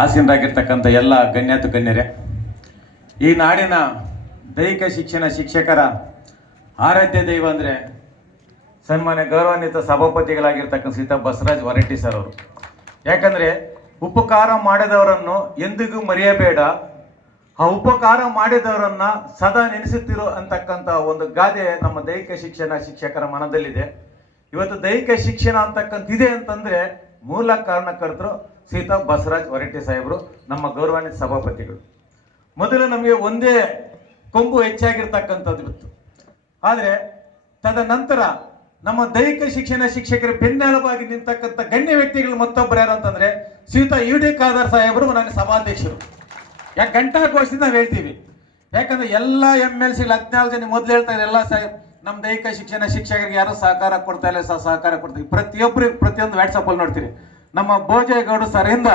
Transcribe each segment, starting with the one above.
ಆಸೀನರಾಗಿರ್ತಕ್ಕಂಥ ಎಲ್ಲ ಗಣ್ಯಾತು ಗಣ್ಯರೇ, ಈ ನಾಡಿನ ದೈಹಿಕ ಶಿಕ್ಷಣ ಶಿಕ್ಷಕರ ಆರಾಧ್ಯ ದೈವ ಅಂದರೆ ಸನ್ಮಾನ್ಯ ಗೌರವಾನ್ವಿತ ಸಭಾಪತಿಗಳಾಗಿರ್ತಕ್ಕಂಥ ಶ್ರೀಯುತ ಬಸವರಾಜ್ ಹೊರಟ್ಟಿ ಸರ್ ಅವರು. ಯಾಕಂದರೆ ಉಪಕಾರ ಮಾಡಿದವರನ್ನು ಎಂದಿಗೂ ಮರೆಯಬೇಡ, ಆ ಉಪಕಾರ ಮಾಡಿದವರನ್ನ ಸದಾ ನೆನೆಸುತ್ತಿರು ಅಂತಕ್ಕಂಥ ಒಂದು ಗಾದೆ ನಮ್ಮ ದೈಹಿಕ ಶಿಕ್ಷಣ ಶಿಕ್ಷಕರ ಮನದಲ್ಲಿದೆ. ಇವತ್ತು ದೈಹಿಕ ಶಿಕ್ಷಣ ಅಂತಕ್ಕಂಥದ್ದಿದೆ ಅಂತಂದರೆ ಮೂಲ ಕಾರಣಕರ್ತರು ಶ್ರೀಯುತ ಬಸವರಾಜ್ ಹೊರಟ್ಟಿ ಸಾಹೇಬರು, ನಮ್ಮ ಗೌರವಾನ್ವಿತ ಸಭಾಪತಿಗಳು. ಮೊದಲು ನಮಗೆ ಒಂದೇ ಕೊಂಬು ಹೆಚ್ಚಾಗಿರ್ತಕ್ಕಂಥದ್ದು ಇತ್ತು. ಆದರೆ ತದನಂತರ ನಮ್ಮ ದೈಹಿಕ ಶಿಕ್ಷಣ ಶಿಕ್ಷಕರ ಬೆನ್ನೆಲುಬಾಗಿ ನಿಂತಕ್ಕಂಥ ಗಣ್ಯ ವ್ಯಕ್ತಿಗಳು ಮತ್ತೊಬ್ಬರು ಯಾರು ಅಂತಂದ್ರೆ ಶ್ರೀಯುತ UD ಖಾದರ್ ಸಾಹೇಬರು, ನನ್ನ ಸಭಾಧ್ಯಕ್ಷರು. ಯಾಕೆ ಘಂಟಾಘೋಷದಿಂದ ನಾವು ಹೇಳ್ತೀವಿ, ಯಾಕಂದ್ರೆ ಎಲ್ಲ MLC 14 ಜನ ಮೊದಲು ಹೇಳ್ತಾರೆ, ಎಲ್ಲ ಸಾಹೇಬ್ ನಮ್ಮ ದೈಹಿಕ ಶಿಕ್ಷಣ ಶಿಕ್ಷಕರಿಗೆ ಯಾರು ಸಹಕಾರ ಕೊಡ್ತಾ ಇಲ್ಲ, ಸಹಕಾರ ಕೊಡ್ತೀವಿ. ಪ್ರತಿಯೊಬ್ಬರಿಗೆ ಪ್ರತಿಯೊಂದು ವಾಟ್ಸಪ್ಪಲ್ಲಿ ನೋಡ್ತೀರಿ. ನಮ್ಮ ಭೋಜೇಗೌಡ ಸರಿಂದ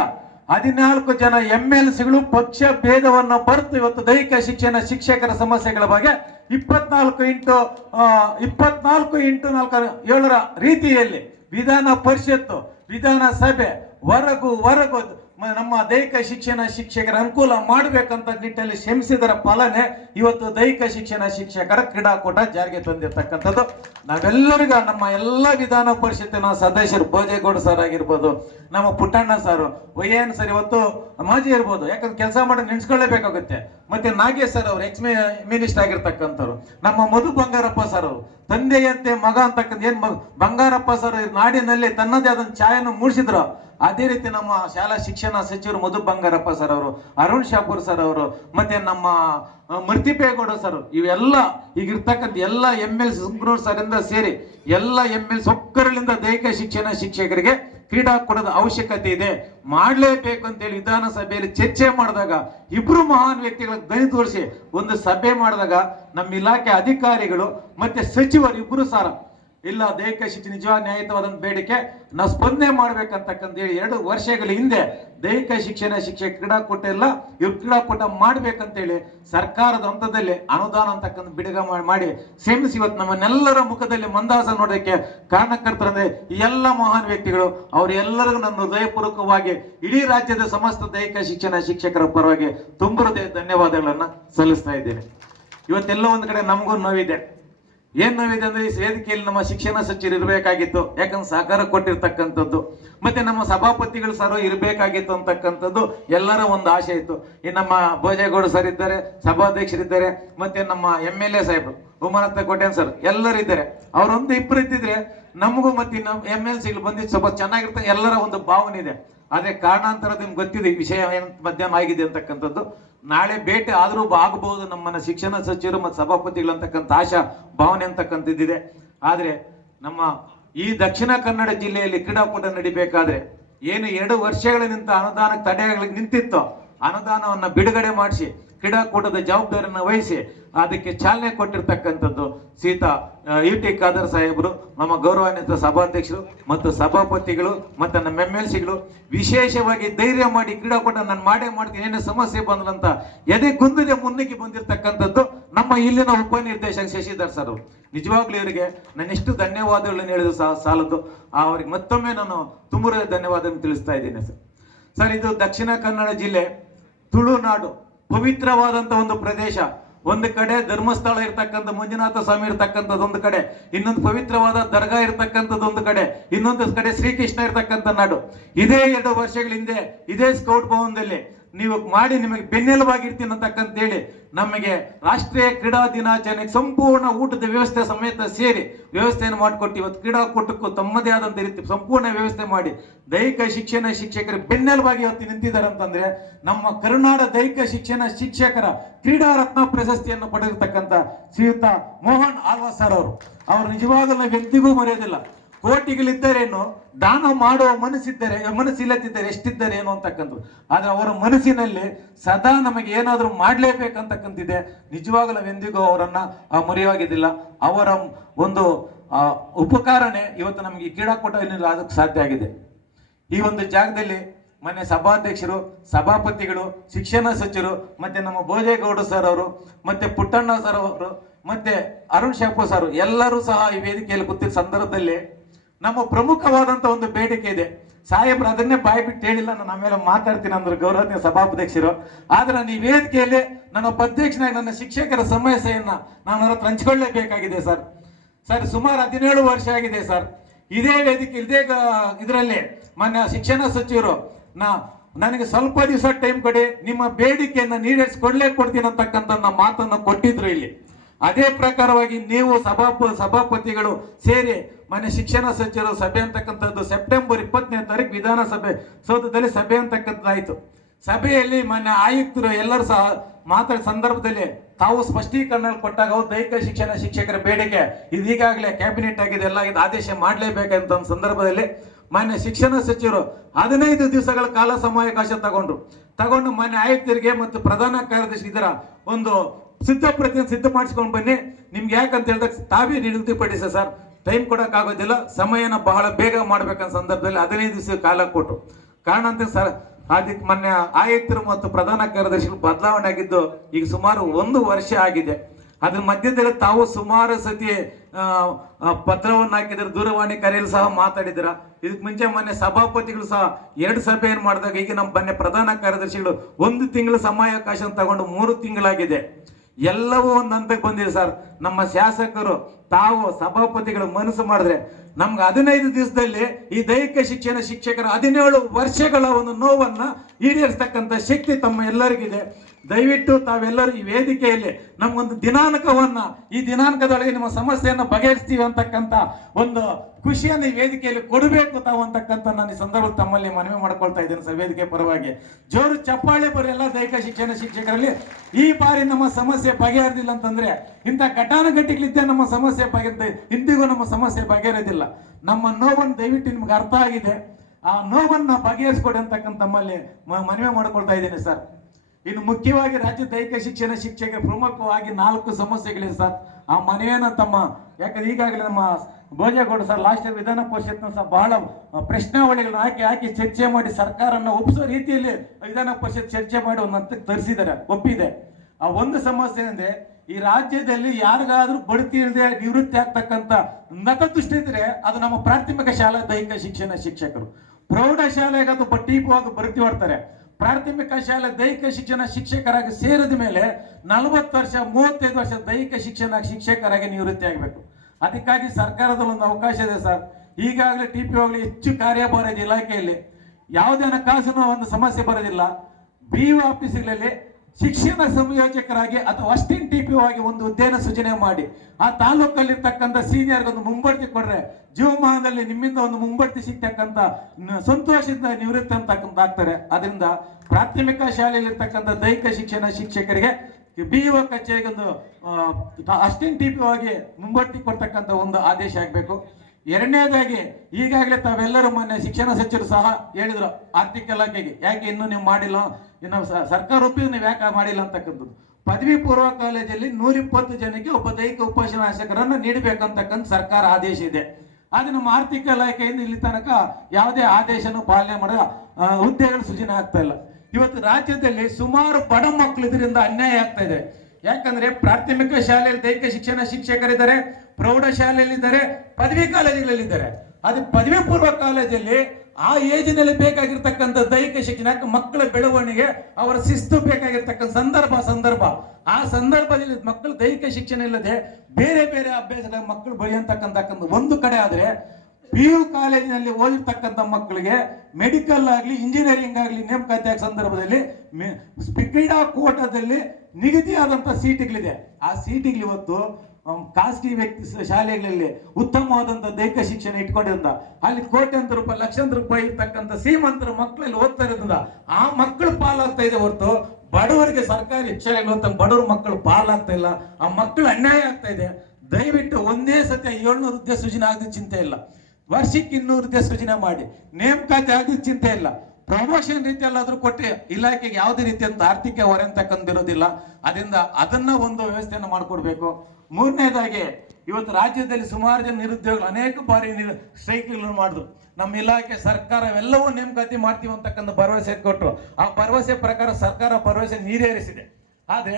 14 ಜನ MLCಗಳು ಪಕ್ಷ ಭೇದವನ್ನು ಬರೆದು ಇವತ್ತು ದೈಹಿಕ ಶಿಕ್ಷಣ ಶಿಕ್ಷಕರ ಸಮಸ್ಯೆಗಳ ಬಗ್ಗೆ 24x7 ರೀತಿಯಲ್ಲಿ ವಿಧಾನ ಪರಿಷತ್ತು, ವಿಧಾನಸಭೆ ಹೊರಗು ನಮ್ಮ ದೈಹಿಕ ಶಿಕ್ಷಣ ಶಿಕ್ಷಕರ ಅನುಕೂಲ ಮಾಡಬೇಕಂತ ನಿಟ್ಟಿನಲ್ಲಿ ಶ್ರಮಿಸಿದರ ಫಲನೆ ಇವತ್ತು ದೈಹಿಕ ಶಿಕ್ಷಣ ಶಿಕ್ಷಕರ ಕ್ರೀಡಾಕೂಟ ಜಾರಿಗೆ ತಂದಿರತಕ್ಕಂಥದ್ದು. ನಾವೆಲ್ಲರಿಗೂ ನಮ್ಮ ಎಲ್ಲ ವಿಧಾನ ಪರಿಷತ್ತಿನ ಸದಸ್ಯರು, ಭೋಜೇಗೌಡ ಸರ್ ಆಗಿರ್ಬೋದು, ನಮ್ಮ ಪುಟ್ಟಣ್ಣ ಸರ್, ವೈಎನ್ ಸರ್, ಇವತ್ತು ಮಾಜಿ ಇರ್ಬೋದು, ಯಾಕಂದ್ರೆ ಕೆಲಸ ಮಾಡಿ ನೆನೆಸ್ಕೊಳ್ಳೇಬೇಕಾಗುತ್ತೆ. ಮತ್ತೆ ನಾಗೇಶ್ ಸರ್ ಅವರು ಮಿನಿಸ್ಟರ್ ಆಗಿರ್ತಕ್ಕಂಥವ್ರು, ನಮ್ಮ ಮಧು ಬಂಗಾರಪ್ಪ ಸರ್ ಅವರು, ತಂದೆಯಂತೆ ಮಗ ಅಂತಕ್ಕಂಥ ಏನ್ ಬಂಗಾರಪ್ಪ ಸರ್ ನಾಡಿನಲ್ಲಿ ತನ್ನದೇ ಆದ ಛಾಯೆಯನ್ನು ಮೂಡಿಸಿದ್ರು. ಅದೇ ರೀತಿ ನಮ್ಮ ಶಾಲಾ ಶಿಕ್ಷಣ ಸಚಿವರು ಮಧು ಬಂಗಾರಪ್ಪ ಸರ್ ಅವರು, ಅರುಣ್ ಶಾಪೂರ್ ಸರ್ ಅವರು, ಮತ್ತೆ ನಮ್ಮ ಮರ್ತಿಪೇಗೌಡ ಸರ್, ಇವೆಲ್ಲ ಈಗಿರ್ತಕ್ಕಂಥ ಎಲ್ಲ MLC ಸರಿಂದ ಸೇರಿ ಎಲ್ಲ MLC ಒಕ್ಕರಳಿಂದ ದೈಹಿಕ ಶಿಕ್ಷಣ ಶಿಕ್ಷಕರಿಗೆ ಕ್ರೀಡಾಕೂಟದ ಅವಶ್ಯಕತೆ ಇದೆ, ಮಾಡಲೇಬೇಕು ಅಂತೇಳಿ ವಿಧಾನಸಭೆಯಲ್ಲಿ ಚರ್ಚೆ ಮಾಡಿದಾಗ ಇಬ್ರು ಮಹಾನ್ ವ್ಯಕ್ತಿಗಳ ದನಿ ತೋರಿಸಿ ಒಂದು ಸಭೆ ಮಾಡಿದಾಗ ನಮ್ಮ ಇಲಾಖೆ ಅಧಿಕಾರಿಗಳು ಮತ್ತೆ ಸಚಿವರು ಇಬ್ರು ಸಾರ ಇಲ್ಲ, ದೈಹಿಕ ಶಿಕ್ಷಣ ನಿಜವಾದ ನ್ಯಾಯಯುತವಾದಂಥ ಬೇಡಿಕೆ ನಾವು ಸ್ಪಂದನೆ ಮಾಡ್ಬೇಕಂತಕ್ಕಂತ ಹೇಳಿ 2 ವರ್ಷಗಳ ಹಿಂದೆ ದೈಹಿಕ ಶಿಕ್ಷಣ ಶಿಕ್ಷಕ ಕ್ರೀಡಾಕೂಟ ಇಲ್ಲ, ಇವ್ರು ಕ್ರೀಡಾಕೂಟ ಮಾಡ್ಬೇಕಂತೇಳಿ ಸರ್ಕಾರದ ಹಂತದಲ್ಲಿ ಅನುದಾನ ಅಂತಕ್ಕಂಥ ಬಿಡುಗ ಮಾಡಿ ಶ್ರಮಿಸಿ ಇವತ್ತು ನಮ್ಮನ್ನೆಲ್ಲರ ಮುಖದಲ್ಲಿ ಮಂದಹಾಸ ನೋಡೋದಕ್ಕೆ ಕಾರಣಕರ್ತರಂದ್ರೆ ಈ ಎಲ್ಲ ಮಹಾನ್ ವ್ಯಕ್ತಿಗಳು. ಅವರೆಲ್ಲರಿಗೂ ನನ್ನ ಹೃದಯಪೂರ್ವಕವಾಗಿ ಇಡೀ ರಾಜ್ಯದ ಸಮಸ್ತ ದೈಹಿಕ ಶಿಕ್ಷಣ ಶಿಕ್ಷಕರ ಪರವಾಗಿ ತುಂಬ ಹೃದಯ ಧನ್ಯವಾದಗಳನ್ನ ಸಲ್ಲಿಸ್ತಾ ಇದ್ದೇನೆ. ಇವತ್ತೆಲ್ಲ ಒಂದು ಕಡೆ ನಮಗೂ ನೋವಿದೆ. ಏನ್ ನೋವಿದೆ ಅಂದ್ರೆ ಈ ವೇದಿಕೆಯಲ್ಲಿ ನಮ್ಮ ಶಿಕ್ಷಣ ಸಚಿವರು ಇರಬೇಕಾಗಿತ್ತು, ಯಾಕಂದ್ರೆ ಸಹಕಾರ ಕೊಟ್ಟಿರ್ತಕ್ಕಂಥದ್ದು, ಮತ್ತೆ ನಮ್ಮ ಸಭಾಪತಿಗಳು ಸರ್ ಇರಬೇಕಾಗಿತ್ತು ಅಂತಕ್ಕಂಥದ್ದು ಎಲ್ಲರ ಒಂದು ಆಸೆ ಇತ್ತು. ಈ ನಮ್ಮ ಭೋಜೇಗೌಡ ಸರ್ ಇದ್ದಾರೆ, ಸಭಾಧ್ಯಕ್ಷರಿದ್ದಾರೆ, ಮತ್ತೆ ನಮ್ಮ MLA ಸಾಹೇಬರು ಉಮಾನಂದ ಕೋಟ್ಯಾನ್ ಸರ್ ಎಲ್ಲರೂ ಇದ್ದಾರೆ. ಅವರೊಂದು ಇಬ್ಬರು ಇದ್ದಿದ್ರೆ ನಮಗೂ ಮತ್ತೆ ನಮ್ಮ MLCಗಳು ಬಂದಿದ್ದು ಸ್ವಲ್ಪ ಚೆನ್ನಾಗಿರ್ತಾರೆ, ಎಲ್ಲರ ಒಂದು ಭಾವನೆ ಇದೆ. ಆದ್ರೆ ಕಾರಣಾಂತರದ ನಿಮ್ಗೆ ಗೊತ್ತಿದೆ ವಿಷಯ ಏನು ಮಧ್ಯಾಹ್ನ ಆಗಿದೆ ಅಂತಕ್ಕಂಥದ್ದು. ನಾಳೆ ಭೇಟಿ ಆದರೂ ಆಗಬಹುದು ನಮ್ಮನ್ನ ಶಿಕ್ಷಣ ಸಚಿವರು ಮತ್ತು ಸಭಾಪತಿಗಳು ಅಂತಕ್ಕಂಥ ಆಶಾ ಭಾವನೆ ಅಂತಕ್ಕಂಥದ್ದಿದೆ. ಆದ್ರೆ ನಮ್ಮ ಈ ದಕ್ಷಿಣ ಕನ್ನಡ ಜಿಲ್ಲೆಯಲ್ಲಿ ಕ್ರೀಡಾಕೂಟ ನಡಿಬೇಕಾದ್ರೆ ಏನು 2 ವರ್ಷಗಳ ನಿಂತ ಅನುದಾನಕ್ಕೆ ತಡೆಯಾಗಲಿಕ್ಕೆ ನಿಂತಿತ್ತು, ಅನುದಾನವನ್ನ ಬಿಡುಗಡೆ ಮಾಡಿಸಿ ಕ್ರೀಡಾಕೂಟದ ಜವಾಬ್ದಾರಿಯನ್ನು ವಹಿಸಿ ಅದಕ್ಕೆ ಚಾಲನೆ ಕೊಟ್ಟಿರ್ತಕ್ಕಂಥದ್ದು ಶ್ರೀಯುತ UD ಖಾದರ್ ಸಾಹೇಬರು, ನಮ್ಮ ಗೌರವಾನ್ವಿತ ಸಭಾಧ್ಯಕ್ಷರು ಮತ್ತು ಸಭಾಪತಿಗಳು ಮತ್ತು ನಮ್ಮ MLCಗಳು ವಿಶೇಷವಾಗಿ ಧೈರ್ಯ ಮಾಡಿ ಕ್ರೀಡಾಕೂಟ ನಾನು ಮಾಡೇ ಮಾಡ್ತೀನಿ, ಏನೇ ಸಮಸ್ಯೆ ಬಂದ್ರಂತ ಎದೆ ಗುಂದಿದೆ ಮುನ್ನುಗ್ಗಿ ಬಂದಿರತಕ್ಕಂಥದ್ದು ನಮ್ಮ ಇಲ್ಲಿನ ಉಪನಿರ್ದೇಶಕ ಶಶಿಧರ್ ಸರ್. ನಿಜವಾಗ್ಲೂ ಇವರಿಗೆ ನಾನು ಎಷ್ಟು ಧನ್ಯವಾದಗಳನ್ನು ಹೇಳಿದ್ರು ಸಾಲದು. ಅವರಿಗೆ ಮತ್ತೊಮ್ಮೆ ನಾನು ತುಂಬ ಧನ್ಯವಾದವನ್ನು ತಿಳಿಸ್ತಾ ಇದ್ದೀನಿ ಸರ್. ಇದು ದಕ್ಷಿಣ ಕನ್ನಡ ಜಿಲ್ಲೆ ತುಳುನಾಡು, ಪವಿತ್ರವಾದಂತ ಒಂದು ಪ್ರದೇಶ. ಒಂದು ಕಡೆ ಧರ್ಮಸ್ಥಳ ಇರ್ತಕ್ಕಂಥ ಮಂಜುನಾಥ ಸ್ವಾಮಿ ಇರ್ತಕ್ಕಂಥದ್ದು ಒಂದು ಕಡೆ, ಇನ್ನೊಂದು ಪವಿತ್ರವಾದ ದರ್ಗಾ ಇರ್ತಕ್ಕಂಥದ್ದು ಒಂದು ಕಡೆ, ಇನ್ನೊಂದು ಕಡೆ ಶ್ರೀಕೃಷ್ಣ ಇರ್ತಕ್ಕಂಥ ನಾಡು. ಇದೇ 2 ವರ್ಷಗಳ ಹಿಂದೆ ಇದೇ ಸ್ಕೌಟ್ ಭವನದಲ್ಲಿ ನೀವು ಮಾಡಿ ನಿಮಗೆ ಬೆನ್ನೆಲುಬಾಗಿರ್ತೀನಿ ಅಂತಕ್ಕಂತ ಹೇಳಿ ನಮಗೆ ರಾಷ್ಟ್ರೀಯ ಕ್ರೀಡಾ ದಿನಾಚರಣೆಗೆ ಸಂಪೂರ್ಣ ಊಟದ ವ್ಯವಸ್ಥೆ ಸಮೇತ ಸೇರಿ ವ್ಯವಸ್ಥೆಯನ್ನು ಮಾಡಿಕೊಟ್ಟು ಇವತ್ತು ಕ್ರೀಡಾಕೂಟಕ್ಕೂ ತಮ್ಮದೇ ಆದಂಥ ರೀತಿ ಸಂಪೂರ್ಣ ವ್ಯವಸ್ಥೆ ಮಾಡಿ ದೈಹಿಕ ಶಿಕ್ಷಣ ಶಿಕ್ಷಕರು ಬೆನ್ನೆಲುಬಾಗಿ ಇವತ್ತು ನಿಂತಿದ್ದಾರೆ ಅಂತಂದ್ರೆ ನಮ್ಮ ಕರುನಾಡ ದೈಹಿಕ ಶಿಕ್ಷಣ ಶಿಕ್ಷಕರ ಕ್ರೀಡಾ ರತ್ನ ಪ್ರಶಸ್ತಿಯನ್ನು ಪಡೆದಿರ್ತಕ್ಕಂಥ ಶ್ರೀಯುತ ಮೋಹನ್ ಆಳ್ವಾಸ್ ಸರ್ ಅವರು ನಿಜವಾಗಲೂ ನಾವು ಎಂದಿಗೂ ಮರೆಯೋದಿಲ್ಲ. ಕೋಟಿಗಳಿದ್ದರೇನು, ದಾನ ಮಾಡುವ ಮನಸ್ಸಿಲ್ಲದಿದ್ದರೆ ಎಷ್ಟಿದ್ದಾರೆ ಏನು ಅಂತಕ್ಕಂಥದ್ದು. ಆದ್ರೆ ಅವರ ಮನಸ್ಸಿನಲ್ಲಿ ಸದಾ ನಮಗೆ ಏನಾದರೂ ಮಾಡಲೇಬೇಕಂತಕ್ಕಂತಿದೆ. ನಿಜವಾಗಲೂ ಎಂದಿಗೂ ಅವರನ್ನ ಮರೆಯುವಾಗಿದ್ದಿಲ್ಲ. ಅವರ ಒಂದು ಉಪಕಾರನೇ ಇವತ್ತು ನಮಗೆ ಈ ಕ್ರೀಡಾಕೂಟ ಅದಕ್ಕೆ ಸಾಧ್ಯ ಆಗಿದೆ. ಈ ಒಂದು ಜಾಗದಲ್ಲಿ ಮೊನ್ನೆ ಸಭಾಧ್ಯಕ್ಷರು, ಸಭಾಪತಿಗಳು, ಶಿಕ್ಷಣ ಸಚಿವರು, ಮತ್ತೆ ನಮ್ಮ ಭೋಜೇಗೌಡ ಸರ್ ಅವರು, ಮತ್ತೆ ಪುಟ್ಟಣ್ಣ ಸರ್ ಅವರು, ಮತ್ತೆ ಅರುಣ್ ಶಾಪೂರ್ ಸರ್ ಎಲ್ಲರೂ ಸಹ ಈ ವೇದಿಕೆಯಲ್ಲಿ ಕೂತಿದ್ದ ಸಂದರ್ಭದಲ್ಲಿ ನಮ್ಮ ಪ್ರಮುಖವಾದಂತ ಒಂದು ಬೇಡಿಕೆ ಇದೆ. ಸಾಹೇಬ್ರು ಅದನ್ನೇ ಬಾಯಿ ಬಿಟ್ಟು ಹೇಳಿಲ್ಲ, ನಾನು ಆಮೇಲೆ ಮಾತಾಡ್ತೀನಿ ಅಂದ್ರೆ ಗೌರವನೀಯ ಸಭಾಧ್ಯಕ್ಷರು. ಆದ್ರೆ ಈ ವೇದಿಕೆಯಲ್ಲಿ ನಾನು ಒಬ್ಬ ಅಧ್ಯಕ್ಷನಾಗಿ ನನ್ನ ಶಿಕ್ಷಕರ ಸಮಸ್ಯೆಯನ್ನ ನಾನು ಅವ್ರ ಹತ್ರ ಹಂಚ್ಕೊಳ್ಳೇಬೇಕಾಗಿದೆ ಸರ್. ಸರ್ ಸುಮಾರು 17 ವರ್ಷ ಆಗಿದೆ ಸರ್ ಇದೇ ವೇದಿಕೆ ಇದರಲ್ಲಿ ಮಾನ್ಯ ಶಿಕ್ಷಣ ಸಚಿವರು ನನಗೆ ಸ್ವಲ್ಪ ದಿವಸ ಟೈಮ್ ಕೊಡಿ, ನಿಮ್ಮ ಬೇಡಿಕೆಯನ್ನ ಕೊಡ್ತೀನಿ ಅಂತಕ್ಕಂಥ ಮಾತನ್ನು ಕೊಟ್ಟಿದ್ರು ಇಲ್ಲಿ. ಅದೇ ಪ್ರಕಾರವಾಗಿ ನೀವು ಸಭಾಪತಿಗಳು ಸೇರಿ ಮಾನ್ಯ ಶಿಕ್ಷಣ ಸಚಿವರು ಸಭೆ ಅಂತಕ್ಕಂಥದ್ದು ಸೆಪ್ಟೆಂಬರ್ 20ನೇ ತಾರೀಕು ವಿಧಾನಸಭೆ ಸೌಧದಲ್ಲಿ ಸಭೆ ಅಂತಕ್ಕಂಥದ್ದಾಯ್ತು. ಸಭೆಯಲ್ಲಿ ಮಾನ್ಯ ಆಯುಕ್ತರು ಎಲ್ಲರೂ ಸಹ ಮಾತಾಡಿದ ಸಂದರ್ಭದಲ್ಲಿ ತಾವು ಸ್ಪಷ್ಟೀಕರಣ ಕೊಟ್ಟಾಗ ದೈಹಿಕ ಶಿಕ್ಷಣ ಶಿಕ್ಷಕರ ಬೇಡಿಕೆ ಇದು ಈಗಾಗಲೇ ಕ್ಯಾಬಿನೆಟ್ ಆಗಿದೆ, ಎಲ್ಲ ಇದು ಆದೇಶ ಮಾಡಲೇಬೇಕಂತ ಸಂದರ್ಭದಲ್ಲಿ ಮಾನ್ಯ ಶಿಕ್ಷಣ ಸಚಿವರು 15 ದಿವಸಗಳ ಕಾಲ ಸಮಯಾವಕಾಶ ತಗೊಂಡು ಮಾನ್ಯ ಆಯುಕ್ತರಿಗೆ ಮತ್ತು ಪ್ರಧಾನ ಕಾರ್ಯದರ್ಶಿ ಇದರ ಒಂದು ಸಿದ್ಧ ಮಾಡಿಸ್ಕೊಂಡು ಬನ್ನಿ, ನಿಮ್ಗೆ ಯಾಕಂತ ಹೇಳಿದಾಗ ತಾವೇ ನಿಗದಿಪಡಿಸ ಸರ್, ಟೈಮ್ ಕೊಡೋಕ್ಕಾಗೋದಿಲ್ಲ, ಸಮಯನ ಬಹಳ ಬೇಗ ಮಾಡ್ಬೇಕಂತ ಸಂದರ್ಭದಲ್ಲಿ 15 ದಿವಸ ಕಾಲ ಕೊಟ್ಟು ಕಾರಣ ಅಂತ ಸರ್ ಅದಕ್ಕೆ ಮೊನ್ನೆ ಆಯುಕ್ತರು ಮತ್ತು ಪ್ರಧಾನ ಕಾರ್ಯದರ್ಶಿಗಳು ಬದಲಾವಣೆ ಆಗಿದ್ದು ಈಗ ಸುಮಾರು 1 ವರ್ಷ ಆಗಿದೆ. ಅದ್ರ ಮಧ್ಯದಲ್ಲಿ ತಾವು ಸುಮಾರು ಸತಿ ಪತ್ರವನ್ನು ಹಾಕಿದ್ರೆ, ದೂರವಾಣಿ ಕರೆಯಲು ಸಹ ಮಾತಾಡಿದಿರ. ಇದಕ್ಕೆ ಮುಂಚೆ ಮೊನ್ನೆ ಸಭಾಪತಿಗಳು ಸಹ 2 ಸಭೆಯನ್ನು ಮಾಡಿದಾಗ ಈಗ ನಮ್ಮ ಮೊನ್ನೆ ಪ್ರಧಾನ ಕಾರ್ಯದರ್ಶಿಗಳು 1 ತಿಂಗಳ ಸಮಯಾವಕಾಶ ತಗೊಂಡು 3 ತಿಂಗಳಾಗಿದೆ. ಎಲ್ಲವೂ ಒಂದು ಹಂತಕ್ಕೆ ಬಂದಿದೆ ಸರ್. ನಮ್ಮ ಶಾಸಕರು ತಾವು ಸಭಾಪತಿಗಳು ಮನಸ್ಸು ಮಾಡಿದ್ರೆ ನಮ್ಗೆ 15 ದಿವಸದಲ್ಲಿ ಈ ದೈಹಿಕ ಶಿಕ್ಷಣ ಶಿಕ್ಷಕರ 17 ವರ್ಷಗಳ ಒಂದು ನೋವನ್ನ ಈಡೇರಿಸ್ತಕ್ಕಂಥ ಶಕ್ತಿ ತಮ್ಮ ಎಲ್ಲರಿಗಿದೆ. ದಯವಿಟ್ಟು ತಾವೆಲ್ಲರೂ ಈ ವೇದಿಕೆಯಲ್ಲಿ ನಮ್ಗೊಂದು ದಿನಾಂಕವನ್ನ, ಈ ದಿನಾಂಕದೊಳಗೆ ನಿಮ್ಮ ಸಮಸ್ಯೆಯನ್ನು ಬಗೆಹರಿಸ್ತೀವಿ ಅಂತಕ್ಕಂಥ ಒಂದು ಖುಷಿಯನ್ನು ಈ ವೇದಿಕೆಯಲ್ಲಿ ಕೊಡಬೇಕು ತಾವು ಅಂತಕ್ಕಂಥ ನಾನು ಈ ಸಂದರ್ಭದಲ್ಲಿ ತಮ್ಮಲ್ಲಿ ಮನವಿ ಮಾಡ್ಕೊಳ್ತಾ ಇದ್ದೇನೆ ಸರ್. ವೇದಿಕೆ ಪರವಾಗಿ ಜೋರು ಚಪ್ಪಾಳೆ ಬರೀ ಎಲ್ಲ ದೈಹಿಕ ಶಿಕ್ಷಣ ಶಿಕ್ಷಕರಲ್ಲಿ. ಈ ಬಾರಿ ನಮ್ಮ ಸಮಸ್ಯೆ ಬಗೆಹರಿದಿಲ್ಲ ಅಂತಂದ್ರೆ ಇಂಥ ಘಟಾನುಘಟಿಗಳಿದ್ದೆ ನಮ್ಮ ಸಮಸ್ಯೆ ಇಂದಿಗೂ ನಮ್ಮ ಸಮಸ್ಯೆ ಬಗೆಹರಿದಿಲ್ಲ. ನಮ್ಮ ನೋವನ್ನು ದಯವಿಟ್ಟು ನಿಮ್ಗೆ ಅರ್ಥ ಆಗಿದೆ, ಆ ನೋವನ್ನ ಬಗೆಹರಿಸ್ಕೊಡಿ ಅಂತಕ್ಕಂಥ ತಮ್ಮಲ್ಲಿ ಮನವಿ ಮಾಡ್ಕೊಳ್ತಾ ಇದ್ದೇನೆ ಸರ್. ಇನ್ನು ಮುಖ್ಯವಾಗಿ ರಾಜ್ಯ ದೈಹಿಕ ಶಿಕ್ಷಣ ಶಿಕ್ಷಕರ ಪ್ರಮುಖವಾಗಿ 4 ಸಮಸ್ಯೆಗಳಿವೆ ಸರ್. ಆ ಮನವಿಯನ್ನ ಯಾಕಂದ್ರೆ ಈಗಾಗಲೇ ನಮ್ಮ ಭೋಜೇಗೌಡ ಸರ್ ಲಾಸ್ಟ್ ವಿಧಾನ ಪರಿಷತ್ನ ಸಹ ಬಹಳ ಪ್ರಶ್ನಾವಳಿಗಳನ್ನ ಹಾಕಿ ಚರ್ಚೆ ಮಾಡಿ ಸರ್ಕಾರನ ಒಪ್ಪಿಸೋ ರೀತಿಯಲ್ಲಿ ವಿಧಾನ ಪರಿಷತ್ ಚರ್ಚೆ ಮಾಡಿ ಒಂದು ಹಂತಕ್ಕೆ ತರಿಸಿದ್ದಾರೆ, ಒಪ್ಪಿದೆ. ಆ ಒಂದು ಸಮಸ್ಯೆ ಅಂದ್ರೆ ಈ ರಾಜ್ಯದಲ್ಲಿ ಯಾರಿಗಾದ್ರೂ ಬಡ್ತಿ ಇಲ್ಲದೆ ನಿವೃತ್ತಿ ಆಗ್ತಕ್ಕಂಥ ನತದೃಷ್ಟಿ ಇದ್ರೆ ಅದು ನಮ್ಮ ಪ್ರಾಥಮಿಕ ಶಾಲಾ ದೈಹಿಕ ಶಿಕ್ಷಣ ಶಿಕ್ಷಕರು. ಪ್ರೌಢಶಾಲೆಗೆ ಅದು ಟೀಪವಾಗಿ ಭರ್ತಿ ಮಾಡ್ತಾರೆ. ಪ್ರಾಥಮಿಕ ಶಾಲೆ ದೈಹಿಕ ಶಿಕ್ಷಣ ಶಿಕ್ಷಕರಾಗಿ ಸೇರಿದ ಮೇಲೆ 40 ವರ್ಷ 35 ವರ್ಷ ದೈಹಿಕ ಶಿಕ್ಷಣ ಶಿಕ್ಷಕರಾಗಿ ನಿವೃತ್ತಿ ಆಗಬೇಕು. ಅದಕ್ಕಾಗಿ ಸರ್ಕಾರದಲ್ಲಿ ಒಂದು ಅವಕಾಶ ಇದೆ ಸರ್. ಈಗಾಗಲೇ ಟಿಪಿ ಹೋಗಲಿ ಹೆಚ್ಚು ಕಾರ್ಯಭಾರ ಇದೆ ಇಲಾಖೆಯಲ್ಲಿ, ಯಾವುದೇ ಹಣಕಾಸಿನ ಒಂದು ಸಮಸ್ಯೆ ಬರೋದಿಲ್ಲ. BO ಆಫೀಸ್ಗಳಲ್ಲಿ ಶಿಕ್ಷಣ ಸಂಯೋಜಕರಾಗಿ ಅಥವಾ ಅಸ್ಟಿನ್ ಟಿಪಿ ಆಗಿ ಒಂದು ಹುದ್ದೆಯನ್ನು ಸೃಜನೆ ಮಾಡಿ ಆ ತಾಲೂಕಲ್ಲಿರ್ತಕ್ಕಂಥ ಸೀನಿಯರ್ಗೆ ಒಂದು ಮುಂಬಡ್ತಿ ಕೊಡ್ರೆ ಜೀವಮಾನದಲ್ಲಿ ನಿಮ್ಮಿಂದ ಒಂದು ಮುಂಬಡ್ತಿ ಸಿಗ್ತಕ್ಕಂಥ ಸಂತೋಷದಿಂದ ನಿವೃತ್ತಿ ಅಂತಕ್ಕಂಥ ಆಗ್ತಾರೆ. ಅದರಿಂದ ಪ್ರಾಥಮಿಕ ಶಾಲೆಯಲ್ಲಿರ್ತಕ್ಕಂಥ ದೈಹಿಕ ಶಿಕ್ಷಣ ಶಿಕ್ಷಕರಿಗೆ BO ಕಚೇರಿಗೆ ಒಂದು ಅಸ್ಟಿನ್ ಟಿಪಿ ಆಗಿ ಮುಂಬಡ್ತಿ ಕೊಡ್ತಕ್ಕಂಥ ಒಂದು ಆದೇಶ ಆಗಬೇಕು. ಎರಡನೇದಾಗಿ ಈಗಾಗಲೇ ತಾವೆಲ್ಲರೂ ಮೊನ್ನೆ ಶಿಕ್ಷಣ ಸಚಿವರು ಸಹ ಹೇಳಿದ್ರು ಆರ್ಥಿಕ ಇಲಾಖೆಗೆ, ಯಾಕೆ ಇನ್ನೂ ನೀವು ಮಾಡಿಲ್ಲ, ಇನ್ನು ಸರ್ಕಾರ ಒಪ್ಪಿದ್ರು ನೀವು ಯಾಕೆ ಮಾಡಿಲ್ಲ ಅಂತಕ್ಕಂಥದ್ದು. ಪದವಿ ಪೂರ್ವ ಕಾಲೇಜಲ್ಲಿ 120 ಜನಕ್ಕೆ ಒಬ್ಬ ದೈಹಿಕ ಉಪಶಾಸಕರನ್ನು ನೀಡಬೇಕಂತಕ್ಕಂಥ ಸರ್ಕಾರ ಆದೇಶ ಇದೆ. ಆದ್ರೆ ನಮ್ಮ ಆರ್ಥಿಕ ಇಲಾಖೆಯಿಂದ ಇಲ್ಲಿ ತನಕ ಯಾವುದೇ ಆದೇಶನ ಪಾಲನೆ ಮಾಡೋ ಹುದ್ದೆಗಳು ಸೃಜನೆ ಆಗ್ತಾ ಇಲ್ಲ. ಇವತ್ತು ರಾಜ್ಯದಲ್ಲಿ ಸುಮಾರು ಬಡ ಮಕ್ಕಳು ಇದರಿಂದ ಅನ್ಯಾಯ ಆಗ್ತಾ ಇದೆ. ಯಾಕಂದ್ರೆ ಪ್ರಾಥಮಿಕ ಶಾಲೆಯಲ್ಲಿ ದೈಹಿಕ ಶಿಕ್ಷಣ ಶಿಕ್ಷಕರಿದ್ದಾರೆ, ಪ್ರೌಢಶಾಲೆಯಲ್ಲಿದ್ದಾರೆ, ಪದವಿ ಕಾಲೇಜುಗಳಲ್ಲಿದ್ದಾರೆ. ಅದು ಪದವಿ ಪೂರ್ವ ಕಾಲೇಜಲ್ಲಿ ಆ ಏಜಿನಲ್ಲಿ ಬೇಕಾಗಿರ್ತಕ್ಕಂಥ ದೈಹಿಕ ಶಿಕ್ಷಣ, ಮಕ್ಕಳ ಬೆಳವಣಿಗೆ, ಅವರ ಶಿಸ್ತು ಬೇಕಾಗಿರ್ತಕ್ಕಂಥ ಸಂದರ್ಭ ಆ ಸಂದರ್ಭದಲ್ಲಿ ಮಕ್ಕಳು ದೈಹಿಕ ಶಿಕ್ಷಣ ಇಲ್ಲದೆ ಬೇರೆ ಬೇರೆ ಅಭ್ಯಾಸಗಳ ಮಕ್ಕಳು ಬರೆಯಂತಕ್ಕಂಥ ಒಂದು ಕಡೆ ಆದ್ರೆ PU ಕಾಲೇಜಿನಲ್ಲಿ ಓದಿರ್ತಕ್ಕಂಥ ಮಕ್ಕಳಿಗೆ ಮೆಡಿಕಲ್ ಆಗಲಿ ಇಂಜಿನಿಯರಿಂಗ್ ಆಗಲಿ ನೇಮಕಾತಿ ಆಗ ಸಂದರ್ಭದಲ್ಲಿ ಕ್ರೀಡಾ ಕೋಟಾದಲ್ಲಿ ನಿಗದಿಯಾದಂಥ ಸೀಟ್ಗಳಿದೆ. ಆ ಸೀಟ್ಗಳು ಇವತ್ತು ಖಾಸಗಿ ವ್ಯಕ್ತಿ ಶಾಲೆಗಳಲ್ಲಿ ಉತ್ತಮವಾದಂಥ ದೈಹಿಕ ಶಿಕ್ಷಣ ಇಟ್ಕೊಂಡಿದ್ದ ಅಲ್ಲಿ ಕೋಟ್ಯಾಂತರ ರೂಪಾಯಿ ಲಕ್ಷಾಂತರ ರೂಪಾಯಿ ಇರ್ತಕ್ಕಂಥ ಶ್ರೀಮಂತರ ಮಕ್ಕಳಲ್ಲಿ ಓದ್ತಾ ಇರೋದ್ರಿಂದ ಆ ಮಕ್ಕಳು ಪಾಲಾಗ್ತಾ ಇದೆ ಹೊರತು ಬಡವರಿಗೆ ಸರ್ಕಾರಿ ಶಾಲೆಗಳು ಓದ್ತಾ ಬಡವ್ರ ಮಕ್ಕಳು ಪಾಲಾಗ್ತಾ ಇಲ್ಲ. ಆ ಮಕ್ಕಳು ಅನ್ಯಾಯ ಆಗ್ತಾ ಇದೆ. ದಯವಿಟ್ಟು ಒಂದೇ ಸತಿ 700 ಹುದ್ದೆ ಸೃಜನೆ ಆಗದ ಚಿಂತೆ ಇಲ್ಲ, ವರ್ಷಕ್ಕೆ 200 ಹುದ್ದೆ ಸೃಜನೆ ಮಾಡಿ, ನೇಮಕಾತಿ ಆಗದ ಚಿಂತೆ ಇಲ್ಲ, ಪ್ರಮೋಷನ್ ರೀತಿಯಲ್ಲಾದ್ರೂ ಕೊಟ್ಟು ಇಲಾಖೆಗೆ ಯಾವುದೇ ರೀತಿಯಂತ ಆರ್ಥಿಕ ಹೊರೆ ಅಂತಕ್ಕಂದಿರೋದಿಲ್ಲ. ಅದರಿಂದ ಅದನ್ನ ಒಂದು ವ್ಯವಸ್ಥೆಯನ್ನು ಮಾಡಿಕೊಡ್ಬೇಕು. ಮೂರನೇದಾಗಿ ಇವತ್ತು ರಾಜ್ಯದಲ್ಲಿ ಸುಮಾರು ಜನ ನಿರುದ್ಯೋಗಿಗಳು ಅನೇಕ ಬಾರಿ ಸ್ಟ್ರೈಕ್ಗಳನ್ನು ಮಾಡಿದ್ರು. ನಮ್ಮ ಇಲಾಖೆ ಸರ್ಕಾರ ಎಲ್ಲವೂ ನೇಮಕಾತಿ ಮಾಡ್ತೀವಿ ಅಂತಕ್ಕಂಥ ಭರವಸೆ ಕೊಟ್ಟರು. ಆ ಭರವಸೆ ಪ್ರಕಾರ ಸರ್ಕಾರ ಭರವಸೆ ನೀರೇರಿಸಿದೆ. ಆದ್ರೆ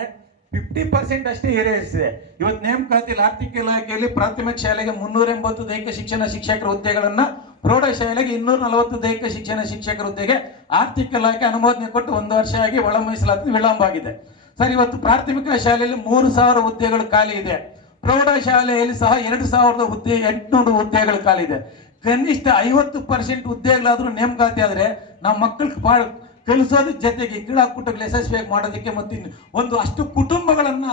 50% ಅಷ್ಟೇ ಈಡೇರಿಸಿದೆ. ಇವತ್ತು ನೇಮಕಾತಿಯಲ್ಲಿ ಆರ್ಥಿಕ ಇಲಾಖೆಯಲ್ಲಿ ಪ್ರಾಥಮಿಕ ಶಾಲೆಗೆ 380 ದೈಹಿಕ ಶಿಕ್ಷಣ ಶಿಕ್ಷಕರ ಹುದ್ದೆಗಳನ್ನ ಪ್ರೌಢಶಾಲೆಗೆ 240 ದೈಹಿಕ ಶಿಕ್ಷಣ ಶಿಕ್ಷಕರ ಹುದ್ದೆಗೆ ಆರ್ಥಿಕ ಇಲಾಖೆ ಅನುಮೋದನೆ ಕೊಟ್ಟು 1 ವರ್ಷ ಆಗಿ ಒಳ ಮೀಸಲಾತಿ ವಿಳಂಬ ಆಗಿದೆ ಸರ್. ಇವತ್ತು ಪ್ರಾಥಮಿಕ ಶಾಲೆಯಲ್ಲಿ 3,000 ಹುದ್ದೆಗಳು ಖಾಲಿ ಇದೆ. ಪ್ರೌಢಶಾಲೆಯಲ್ಲಿ ಸಹ 2,800 ಹುದ್ದೆಗಳು ಖಾಲಿ ಇದೆ. ಕನಿಷ್ಠ 50% ಹುದ್ದೆಗಳಾದ್ರೂ ನೇಮಕಾತಿ ಆದ್ರೆ ನಾವು ಮಕ್ಕಳು ಕಲಿಸೋದ್ರ ಜೊತೆಗೆ ಕ್ರೀಡಾಕೂಟಗಳು ಯಶಸ್ವಿಯಾಗಿ ಮಾಡೋದಕ್ಕೆ ಮತ್ತು ಒಂದು ಅಷ್ಟು ಕುಟುಂಬಗಳನ್ನ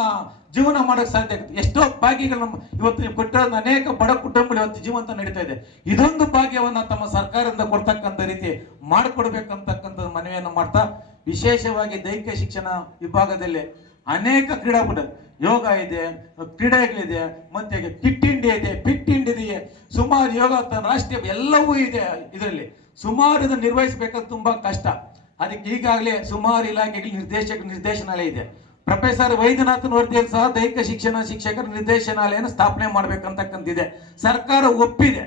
ಜೀವನ ಮಾಡೋಕೆ ಸಾಧ್ಯ ಆಗುತ್ತೆ. ಎಷ್ಟೋ ಭಾಗ್ಯಗಳು ಇವತ್ತು ಕೊಟ್ಟಿರೋ ಅನೇಕ ಬಡ ಕುಟುಂಬಗಳು ಇವತ್ತು ಜೀವಂತ ನಡೀತಾ ಇದೆ. ಇದೊಂದು ಭಾಗ್ಯವನ್ನ ತಮ್ಮ ಸರ್ಕಾರದಿಂದ ಕೊಡ್ತಕ್ಕಂಥ ರೀತಿ ಮಾಡಿಕೊಡ್ಬೇಕಂತಕ್ಕಂಥ ಮನವಿಯನ್ನು ಮಾಡ್ತಾ, ವಿಶೇಷವಾಗಿ ದೈಹಿಕ ಶಿಕ್ಷಣ ವಿಭಾಗದಲ್ಲಿ ಅನೇಕ ಕ್ರೀಡಾಕೂಟ ಯೋಗ ಇದೆ, ಕ್ರೀಡೆಗಳಿದೆ, ಮತ್ತೆ ಕಿಟ್ ಇಂಡಿಯಾ ಇದೆ, ಫಿಟ್ ಇಂಡಿಯಾ ಇದೆ, ಸುಮಾರು ಯೋಗ ರಾಷ್ಟ್ರೀಯ ಎಲ್ಲವೂ ಇದೆ. ಇದರಲ್ಲಿ ಸುಮಾರು ಇದನ್ನು ನಿರ್ವಹಿಸಬೇಕಾದ್ರೆ ತುಂಬಾ ಕಷ್ಟ. ಅದಕ್ಕೆ ಈಗಾಗಲೇ ಸುಮಾರು ಇಲಾಖೆಗಳ ನಿರ್ದೇಶನಾಲಯ ಇದೆ. ಪ್ರೊಫೆಸರ್ ವೈದ್ಯನಾಥನ್ ವರದಿಯಲ್ಲಿ ಸಹ ದೈಹಿಕ ಶಿಕ್ಷಣ ಶಿಕ್ಷಕರ ನಿರ್ದೇಶನಾಲಯನ ಸ್ಥಾಪನೆ ಮಾಡ್ಬೇಕಂತಕ್ಕಂತಿದೆ. ಸರ್ಕಾರ ಒಪ್ಪಿದೆ.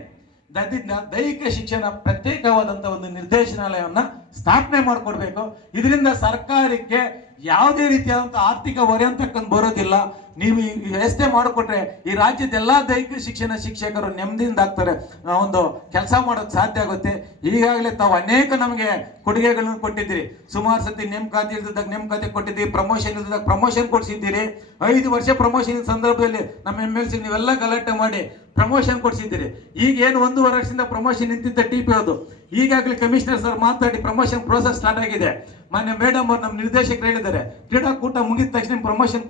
ದೈಹಿಕ ಶಿಕ್ಷಣ ಪ್ರತ್ಯೇಕವಾದಂತ ಒಂದು ನಿರ್ದೇಶನಾಲಯವನ್ನ ಸ್ಥಾಪನೆ ಮಾಡಿಕೊಡ್ಬೇಕು. ಇದರಿಂದ ಸರ್ಕಾರಕ್ಕೆ ಯಾವುದೇ ರೀತಿಯಾದಂತಹ ಆರ್ಥಿಕ ಹೊರೆ ಅಂತಕ್ಕಂಥ ಬರೋದಿಲ್ಲ. ನೀವು ಈ ವ್ಯವಸ್ಥೆ ಮಾಡಿಕೊಟ್ರೆ ಈ ರಾಜ್ಯದ ಎಲ್ಲಾ ದೈಹಿಕ ಶಿಕ್ಷಣ ಶಿಕ್ಷಕರು ನೆಮ್ಮದಿಯಿಂದ ಆಗ್ತಾರೆ, ಒಂದು ಕೆಲಸ ಮಾಡೋಕೆ ಸಾಧ್ಯ ಆಗುತ್ತೆ. ಈಗಾಗಲೇ ತಾವು ಅನೇಕ ನಮಗೆ ಕೊಡುಗೆಗಳನ್ನು ಕೊಟ್ಟಿದ್ದೀರಿ. ಸುಮಾರು ಸತಿ ನೇಮಕಾತಿ ಇಲ್ದಾಗ ನೇಮಕಾತಿ ಕೊಟ್ಟಿದ್ದೀರಿ, ಪ್ರಮೋಷನ್ ಇಲ್ದಾಗ ಪ್ರಮೋಷನ್ ಕೊಡಿಸಿದ್ದೀರಿ. 5 ವರ್ಷ ಪ್ರಮೋಷನ್ ಸಂದರ್ಭದಲ್ಲಿ ನಮ್ಮ MLC ನೀವೆಲ್ಲ ಗಲಾಟೆ ಮಾಡಿ ಪ್ರಮೋಷನ್ ಕೊಡಿಸಿದ್ದೀರಿ. ಈಗ ಏನು 1.5 ವರ್ಷದಿಂದ ಪ್ರಮೋಷನ್ ನಿಂತಿದ್ದ TP ಅದು ಈಗಾಗಲೇ ಕಮಿಷನರ್ ಸರ್ ಮಾತಾಡಿ ಪ್ರಮೋಷನ್ ಪ್ರೋಸೆಸ್ ಸ್ಟಾರ್ಟ್ ಆಗಿದೆ. ಮಾನ್ಯ ಮೇಡಮ್ ಅವ್ರು ನಮ್ಮ ನಿರ್ದೇಶಕರು ಹೇಳಿದ್ದಾರೆ, ಕ್ರೀಡಾಕೂಟ ಮುಗಿದ ತಕ್ಷಣ ಪ್ರಮೋಷನ್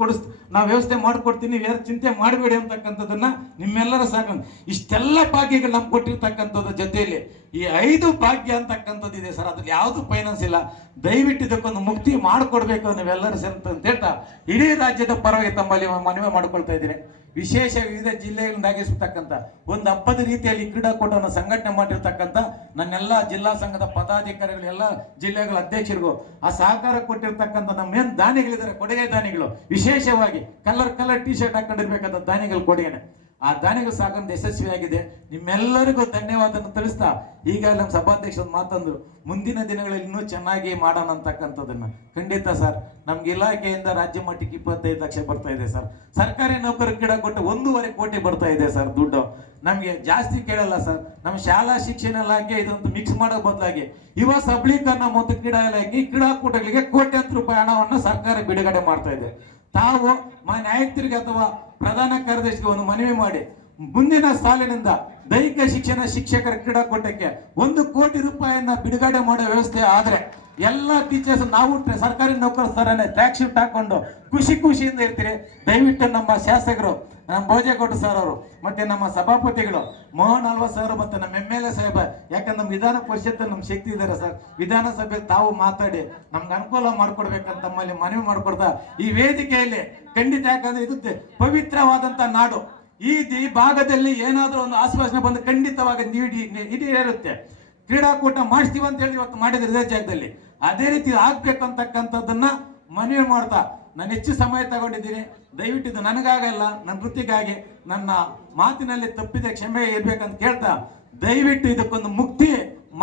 ನಾವು ವ್ಯವಸ್ಥೆ ಮಾಡ್ಕೊಡ್ತೀನಿ, ಯಾರು ಚಿಂತೆ ಮಾಡಬೇಡಿ ಅಂತಕ್ಕಂಥದ್ದನ್ನ ನಿಮ್ಮೆಲ್ಲರ ಸಾಕು. ಇಷ್ಟೆಲ್ಲ ಭಾಗ್ಯಗಳು ನಮ್ಗೆ ಕೊಟ್ಟಿರ್ತಕ್ಕಂಥದ್ದು ಜೊತೆಯಲ್ಲಿ ಈ 5 ಭಾಗ್ಯ ಅಂತಕ್ಕಂಥದ್ದು ಇದೆ ಸರ್. ಅದ್ರಲ್ಲಿ ಯಾವುದು ಫೈನಾನ್ಸ್ ಇಲ್ಲ. ದಯವಿಟ್ಟು ಇದಕ್ಕೊಂದು ಮುಕ್ತಿ ಮಾಡಿಕೊಡ್ಬೇಕು ನೀವೆಲ್ಲರೂ ಸೇರಿ ಅಂತ ಹೇಳ್ತಾ ಇಡೀ ರಾಜ್ಯದ ಪರವಾಗಿ ತಮ್ಮಲ್ಲಿ ಮನವಿ ಮಾಡ್ಕೊಳ್ತಾ ಇದ್ದೀನಿ. ವಿಶೇಷ ವಿವಿಧ ಜಿಲ್ಲೆಗಳಿಂದ ಆಗಿರ್ತಕ್ಕಂಥ ಒಂದು ಹಬ್ಬದ ರೀತಿಯಲ್ಲಿ ಕ್ರೀಡಾಕೂಟವನ್ನು ಸಂಘಟನೆ ಮಾಡಿರ್ತಕ್ಕಂಥ ನನ್ನೆಲ್ಲ ಜಿಲ್ಲಾ ಸಂಘದ ಪದಾಧಿಕಾರಿಗಳು, ಎಲ್ಲ ಜಿಲ್ಲೆಗಳ ಅಧ್ಯಕ್ಷರಿಗೂ ಆ ಸಹಕಾರ ಕೊಟ್ಟಿರ್ತಕ್ಕಂಥ ನಮ್ಮ ಏನು ದಾನಿಗಳಿದ್ದಾರೆ, ಕೊಡುಗೆ ದಾನಿಗಳು, ವಿಶೇಷವಾಗಿ ಕಲರ್ ಟಿ ಶರ್ಟ್ ಹಾಕೊಂಡಿರ್ಬೇಕಂತ ದಾನಿಗಳು ಕೊಡುಗೆನೆ, ಆ ದಾನಿಗಳು ಸಾಕಂತ ಯಶಸ್ವಿಯಾಗಿದೆ. ನಿಮ್ಮೆಲ್ಲರಿಗೂ ಧನ್ಯವಾದವನ್ನು ತಿಳಿಸ್ತಾ ಈಗ ನಮ್ಮ ಸಭಾಧ್ಯಕ್ಷರು ಮಾತಂದ್ರು, ಮುಂದಿನ ದಿನಗಳಲ್ಲಿ ಇನ್ನೂ ಚೆನ್ನಾಗಿ ಮಾಡೋಣ ಅಂತಕ್ಕಂಥದ್ದನ್ನ. ಖಂಡಿತ ಸರ್, ನಮ್ಗೆ ಇಲಾಖೆಯಿಂದ ರಾಜ್ಯ ಮಟ್ಟಕ್ಕೆ 25 ಲಕ್ಷ ಬರ್ತಾ ಇದೆ ಸರ್. ಸರ್ಕಾರಿ ನೌಕರ ಕ್ರೀಡಾಕೂಟ 1.5 ಕೋಟಿ ಬರ್ತಾ ಇದೆ ಸರ್ ದುಡ್ಡು. ನಮ್ಗೆ ಜಾಸ್ತಿ ಕೇಳಲ್ಲ ಸರ್. ನಮ್ಮ ಶಾಲಾ ಶಿಕ್ಷಣ ಇಲಾಖೆ ಇದೊಂದು ಮಿಕ್ಸ್ ಮಾಡೋ ಬದಲಾಗಿ ಯುವ ಸಬಲೀಕರಣ ಮತ್ತು ಕ್ರೀಡಾ ಇಲಾಖೆ ಕ್ರೀಡಾಕೂಟಗಳಿಗೆ ಕೋಟ್ಯಾಂತರ ರೂಪಾಯಿ ಹಣವನ್ನು ಸರ್ಕಾರ ಬಿಡುಗಡೆ ಮಾಡ್ತಾ ಇದೆ. ತಾವು ಮಾನ್ಯ ಆಯುಕ್ತರಿಗೆ ಅಥವಾ ಪ್ರಧಾನ ಕಾರ್ಯದರ್ಶಿಗೆ ಒಂದು ಮನವಿ ಮಾಡಿ ಮುಂದಿನ ಸಾಲಿನಿಂದ ದೈಹಿಕ ಶಿಕ್ಷಣ ಶಿಕ್ಷಕರ ಕ್ರೀಡಾಕೂಟಕ್ಕೆ 1 ಕೋಟಿ ರೂಪಾಯಿಯನ್ನ ಬಿಡುಗಡೆ ಮಾಡೋ ವ್ಯವಸ್ಥೆ ಆದ್ರೆ ಎಲ್ಲ ಟೀಚರ್ಸ್ ನಾವು ಸರ್ಕಾರಿ ನೌಕರ ತರನೇ ಟ್ರ್ಯಾಕ್ ಶಿಫ್ಟ್ ಹಾಕೊಂಡು ಖುಷಿಯಿಂದ ಇರ್ತೀರಿ. ದಯವಿಟ್ಟು ನಮ್ಮ ಶಾಸಕರು, ನಮ್ಮ ಭೋಜೇಗೌಡ ಸರ್ ಅವರು, ಮತ್ತೆ ನಮ್ಮ ಸಭಾಪತಿಗಳು ಮೋಹನ್ ಆಳ್ವ ಸರ್, ಮತ್ತೆ ನಮ್ಮ MLA ಸಾಹೇಬ, ಯಾಕಂದ್ರೆ ನಮ್ಮ ವಿಧಾನ ಪರಿಷತ್ ನಮ್ಮ ಶಕ್ತಿ ಇದ್ದಾರೆ ಸರ್. ವಿಧಾನಸಭೆ ತಾವು ಮಾತಾಡಿ ನಮ್ಗೆ ಅನುಕೂಲ ಮಾಡ್ಕೊಡ್ಬೇಕಂತ ನಮ್ಮಲ್ಲಿ ಮನವಿ ಮಾಡ್ಕೊಡ್ತಾ ಈ ವೇದಿಕೆಯಲ್ಲಿ ಖಂಡಿತ, ಯಾಕಂದ್ರೆ ಇದು ಪವಿತ್ರವಾದಂತ ನಾಡು. ಈ ಭಾಗದಲ್ಲಿ ಏನಾದ್ರೂ ಒಂದು ಆಶ್ವಾಸನೆ ಬಂದು ಖಂಡಿತವಾಗಿ ಈಡೇರುತ್ತೆ. ಕ್ರೀಡಾಕೂಟ ಮಾಡಿಸ್ತೀವಿ ಅಂತ ಹೇಳಿ ಇವತ್ತು ಮಾಡಿದ್ರೆ ಇದೇ ಜಾಗದಲ್ಲಿ ಅದೇ ರೀತಿ ಆಗ್ಬೇಕಂತಕ್ಕಂಥದ್ದನ್ನ ಮನವಿ ಮಾಡ್ತಾ ನಾನು ಹೆಚ್ಚು ಸಮಯ ತಗೊಂಡಿದ್ದೀನಿ. ದಯವಿಟ್ಟು ಇದು ನನಗಾಗಲ್ಲ, ನನ್ನ ವೃತ್ತಿಗಾಗಿ ನನ್ನ ಮಾತಿನಲ್ಲಿ ತಪ್ಪಿದೆ ಕ್ಷಮೆ ಇರ್ಬೇಕಂತ ಕೇಳ್ತಾ ದಯವಿಟ್ಟು ಇದಕ್ಕೊಂದು ಮುಕ್ತಿ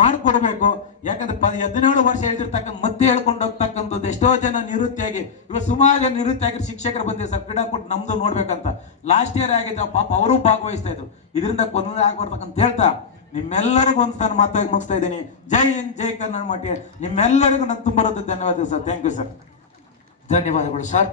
ಮಾಡಿಕೊಡ್ಬೇಕು. ಯಾಕಂದ್ರೆ 17 ವರ್ಷ ಹೇಳ್ತಿರ್ತಕ್ಕಂಥ ಮತ್ತೆ ಹೇಳ್ಕೊಂಡು ಹೋಗ್ತಕ್ಕಂಥದ್ದು ಎಷ್ಟೋ ಜನ ನಿವೃತ್ತಿಯಾಗಿ ಇವಾಗ ಸುಮಾರು ಜನ ನಿವೃತ್ತಿಯಾಗಿ ಶಿಕ್ಷಕರು ಬಂದಿದೆ ಸರ್. ಕ್ರೀಡಾಕೂಟ ನಮ್ದು ನೋಡ್ಬೇಕಂತ ಲಾಸ್ಟ್ ಇಯರ್ ಆಗಿದ್ದ ಪಾಪ ಅವರು ಭಾಗವಹಿಸ್ತಾ ಇದ್ರು. ಇದರಿಂದ ಕೊನೆ ಆಗ್ಬಾರ್ದಕ್ಕಂತ ಹೇಳ್ತಾ ನಿಮ್ಮೆಲ್ಲರಿಗೂ ಒಂದು ಸ್ಥಾನ ಮಾತಾಗಿ ಮುಗಿಸ್ತಾ ಇದ್ದೀನಿ. ಜೈ ಹಿಂದ್, ಜೈ ಕನ್ನಡ ಮಟ್ಟಿ. ನಿಮ್ಮೆಲ್ಲರಿಗೂ ನಾನು ತುಂಬ ಧನ್ಯವಾದ ಸರ್. Thank you sir. ಧನ್ಯವಾದಗಳು ಸರ್.